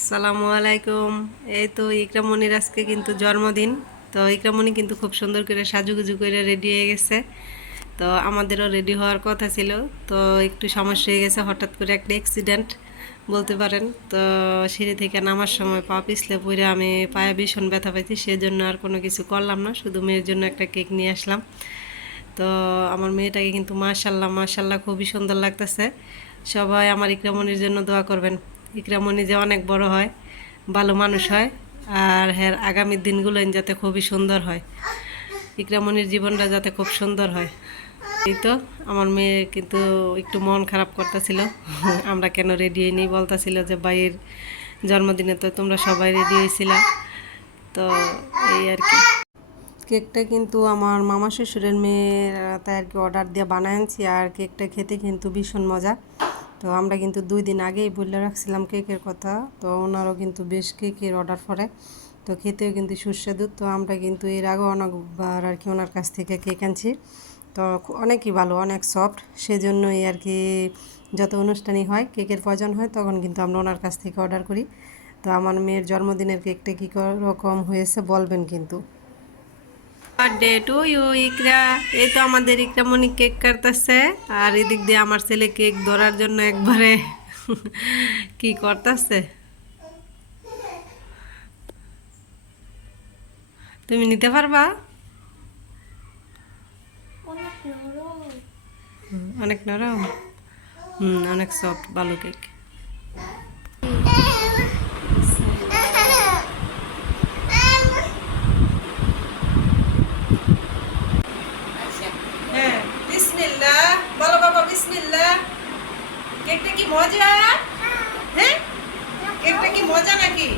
আসসালামু আলাইকুম। এই তো ইকরামণির আজকে কিন্তু জন্মদিন। তো ইকরামণি কিন্তু খুব সুন্দর করে সাজুগুজু করে রেডি হয়ে গেছে। তো আমাদেরও রেডি হওয়ার কথা ছিল, তো একটু সমস্যা হয়ে গেছে, হঠাৎ করে একটা অ্যাক্সিডেন্ট বলতে পারেন। তো সিঁড়ি থেকে নামার সময় পা পিছলে পড়ে আমি পায়ে ভীষণ ব্যথা পাইছি, সেজন্য আর কোনো কিছু করলাম না, শুধু মেয়ের জন্য একটা কেক নিয়ে আসলাম। তো আমার মেয়েটাকে কিন্তু মাশাল্লাহ মাশাল্লাহ খুবই সুন্দর লাগতেছে। সবাই আমার ইকরামণির জন্য দোয়া করবেন। ইকরামণি যে অনেক বড় হয়, ভালো মানুষ হয়, আর হ্যাঁ আগামী দিনগুলো যাতে খুবই সুন্দর হয়, ইকরামণির জীবনটা যাতে খুব সুন্দর হয়। এই তো আমার মেয়ে কিন্তু একটু মন খারাপ করতেছিল, আমরা কেন রেডি হইনি, বলতেছিল যে ভাইয়ের জন্মদিনে তো তোমরা সবাই রেডি হয়েছিলা। তো এই আর কি। কেকটা কিন্তু আমার মামা শ্বশুরের মেয়ের তাই আর কি অর্ডার দিয়ে বানায় আনছি, আর কেকটা খেতে কিন্তু ভীষণ মজা। তো আমরা কিন্তু 2 দিন আগেই বলে রাখছিলাম কেকের কথা, তো ওনারও কিন্তু বেশ কেকের অর্ডার করে, তো খেতেও কিন্তু সুস্বাদু। তো আমরা কিন্তু এর আগেও অনেকবার আর কি ওনার কাছ থেকে কেক আনছি, তো অনেকই ভালো, অনেক সফট, সেজন্যই আর কি যত অনুষ্ঠানই হয় কেকের প্রয়োজন হয় তখন কিন্তু আমরা ওনার কাছ থেকে অর্ডার করি। তো আমার মেয়ের জন্মদিনের কেকটা কী রকম হয়েছে বলবেন কিন্তু। বার্থডে টু ইউ ইকরা। এই তো আমাদের ইকরামণি কেক কাটতেছে, আর এদিক দিয়ে আমার ছেলে কেক ধরার জন্য একবারে কি করতেছে। তুমি নিতে পারবা? অনেক নরম। অনেক সফট, ভালো কেক। হ্যাঁ, বিসমিল্লাহ বলো বাবা, বিসমিল্লাহ। কেকটা কি মজা? হ্যাঁ, কেকটা কি মজা নাকি?